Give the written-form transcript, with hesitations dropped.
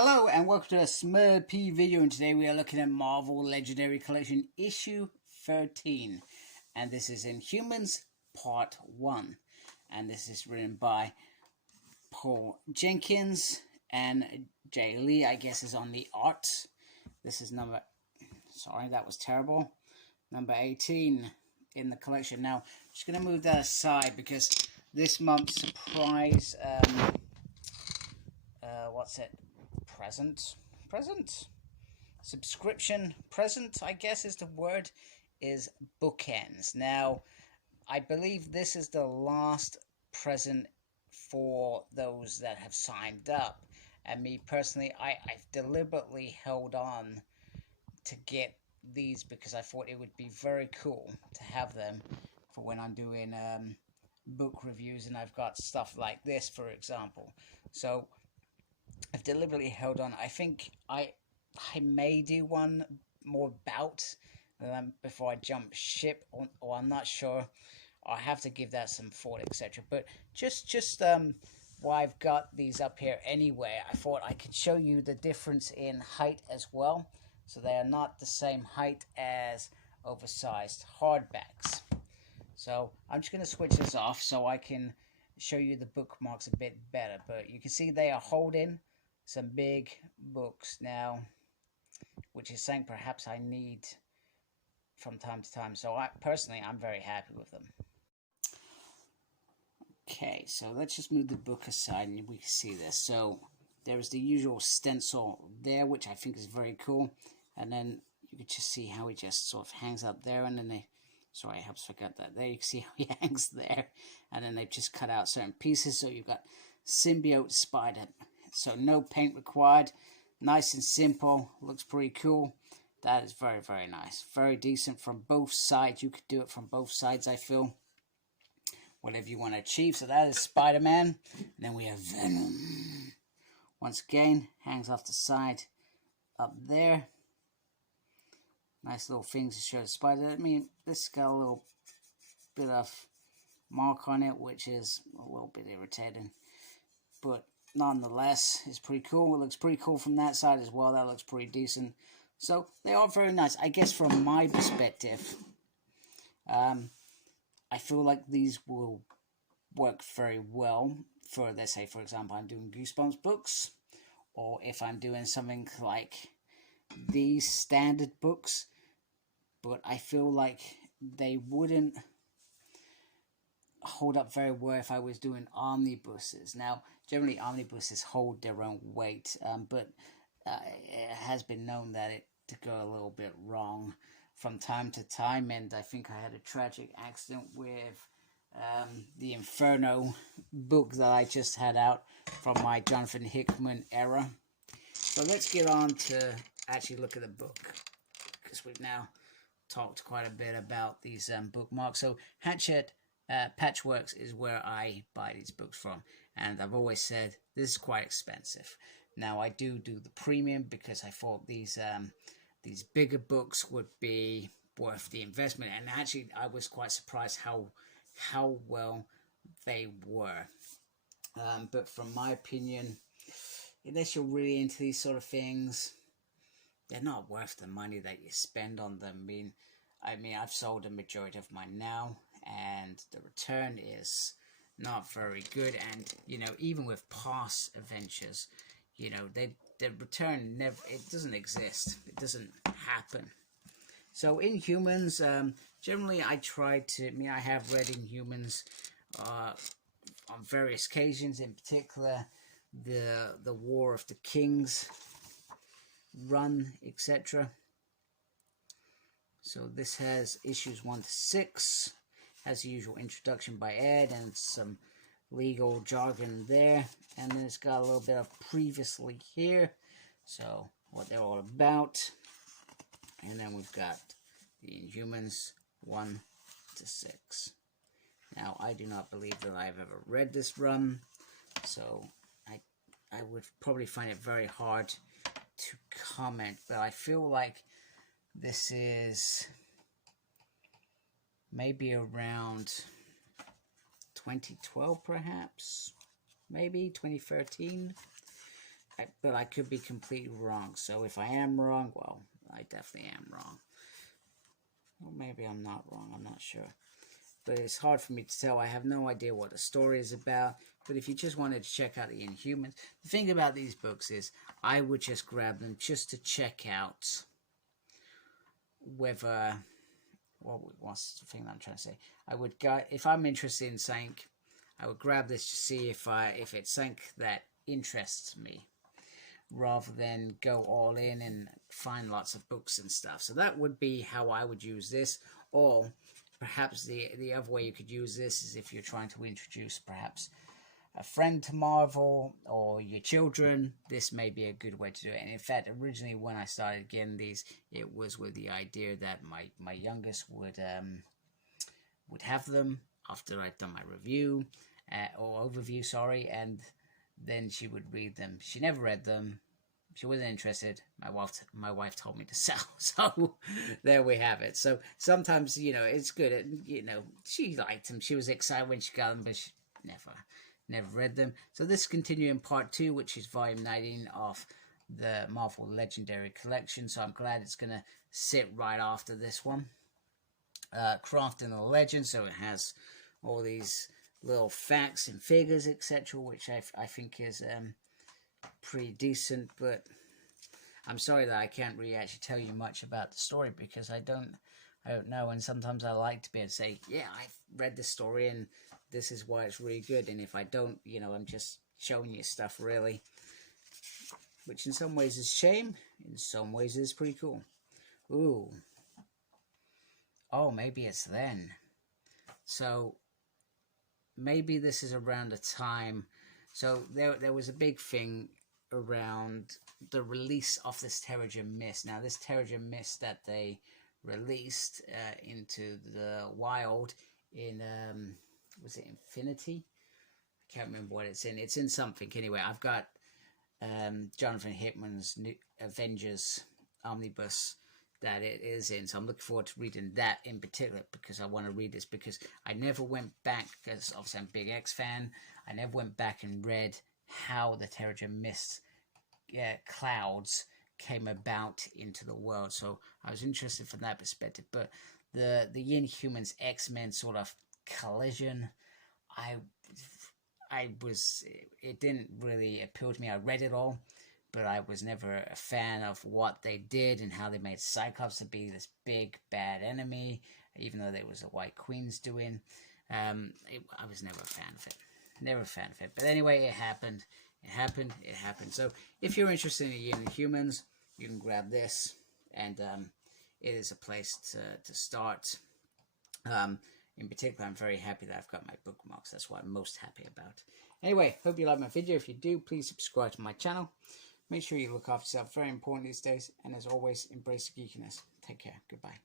Hello and welcome to a Smurp video, and today we are looking at Marvel Legendary Collection issue 13, and this is Inhumans Part 1, and this is written by Paul Jenkins, and Jay Lee I guess is on the art. This is number, sorry that was terrible, number 18 in the collection. Now I'm just going to move that aside because this month's surprise, what's it? Subscription present, I guess is the word, is Bookends. Now, I believe this is the last present for those that have signed up. And me personally, I've deliberately held on to get these because I thought it would be very cool to have them for when I'm doing book reviews and I've got stuff like this, for example. So I've deliberately held on. I think I may do one more bout before I jump ship, or I'm not sure. I have to give that some thought, etc. But just while I've got these up here anyway, I thought I could show you the difference in height as well. So they are not the same height as oversized hardbacks. So I'm just going to switch this off so I can show you the bookmarks a bit better. But you can see they are holding some big books now, which is saying perhaps I need from time to time. So I'm very happy with them. Okay, so let's just move the book aside and we can see this. So there is the usual stencil there, which I think is very cool. And then you can just see how he just sort of hangs out there, and then sorry, I helps forget that. There you can see how he hangs there. And then they've just cut out certain pieces. So you've got symbiote spider. So no paint required. Nice and simple. Looks pretty cool. That is very, very nice. Very decent from both sides. You could do it from both sides, I feel. Whatever you want to achieve. So that is Spider-Man. And then we have Venom. Once again, hangs off the side up there. Nice little things to show the spider. I mean, this has got a little bit of mark on it, which is a little bit irritating. But nonetheless, it's pretty cool. It looks pretty cool from that side as well. That looks pretty decent. So they are very nice. I guess from my perspective, I feel like these will work very well for, let's say, for example, I'm doing Goosebumps books, or if I'm doing something like these standard books. But I feel like they wouldn't hold up very well if I was doing omnibuses. Now, generally omnibuses hold their own weight, but it has been known that it to go a little bit wrong from time to time, and I think I had a tragic accident with the Inferno book that I just had out from my Jonathan Hickman era. So let's get on to actually look at the book, because we've now talked quite a bit about these bookmarks. So Hatchet Patchworks is where I buy these books from, and I've always said this is quite expensive. Now I do the premium because I thought these bigger books would be worth the investment, and actually I was quite surprised how well they were. But from my opinion, unless you're really into these sort of things, they're not worth the money that you spend on them. I mean, I've sold a majority of mine now, and the return is not very good. And you know, even with past adventures, you know, the return it doesn't exist. It doesn't happen. So Inhumans, generally I try to. I have read Inhumans on various occasions. In particular, the War of the Kings run, etc. So this has issues 1 to 6, has the usual introduction by Ed and some legal jargon there, and then it's got a little bit of previously here, so what they're all about, and then we've got the Inhumans 1 to 6. Now I do not believe that I've ever read this run, so I would probably find it very hard to comment, but I feel like this is maybe around 2012 perhaps, maybe 2013. but I could be completely wrong. So if I am wrong, well, I definitely am wrong. Or maybe I'm not wrong, I'm not sure. But it's hard for me to tell. I have no idea what the story is about. But if you just wanted to check out the Inhumans, the thing about these books is I would just grab them just to check out whether... what's the thing that I'm trying to say? I would go, if I'm interested in something, I would grab this to see if it's something that interests me, rather than go all in and find lots of books and stuff. So that would be how I would use this. Or perhaps the other way you could use this is if you're trying to introduce perhaps a friend to Marvel or your children. This may be a good way to do it. And in fact, originally when I started getting these, it was with the idea that my youngest would have them after I'd done my review or overview, sorry, and then she would read them. She never read them. She wasn't interested. My wife told me to sell. So there we have it. So sometimes, you know, it's good. You know, she liked them. She was excited when she got them, but she never read them. So this continues in part 2, which is volume 19 of the Marvel Legendary Collection. So I'm glad it's going to sit right after this one. Crafting the Legend. So it has all these little facts and figures, etc., which I think is pretty decent. But I'm sorry that I can't really actually tell you much about the story, because I don't know. And sometimes I like to be able to say, yeah, I've read this story and this is why it's really good. And if I don't, you know, I'm just showing you stuff, really, which in some ways is a shame, in some ways is pretty cool. Ooh. Oh, maybe it's then. So maybe this is around the time. So there was a big thing around the release of this Terrigen Mist. Now, this Terrigen Mist that they released into the wild in was it Infinity? I can't remember what it's in. It's in something anyway. I've got Jonathan Hickman's new Avengers omnibus that it is in, so I'm looking forward to reading that in particular, because I want to read this, because I never went back, because obviously I'm a big X fan. I never went back and read how the Terrigen Mist clouds came about into the world, so I was interested from that perspective. But the Inhumans X-Men sort of collision, it didn't really appeal to me. I read it all, but I was never a fan of what they did and how they made Cyclops to be this big bad enemy, even though there was a White Queen's doing. I was never a fan of it. Never a fan of it. But anyway, it happened. It happened. It happened. So if you're interested in the Inhumans, you can grab this, and it is a place to start. In particular, I'm very happy that I've got my bookmarks. That's what I'm most happy about. Anyway, hope you like my video. If you do, please subscribe to my channel. Make sure you look after yourself. Very important these days. And as always, embrace the geekiness. Take care. Goodbye.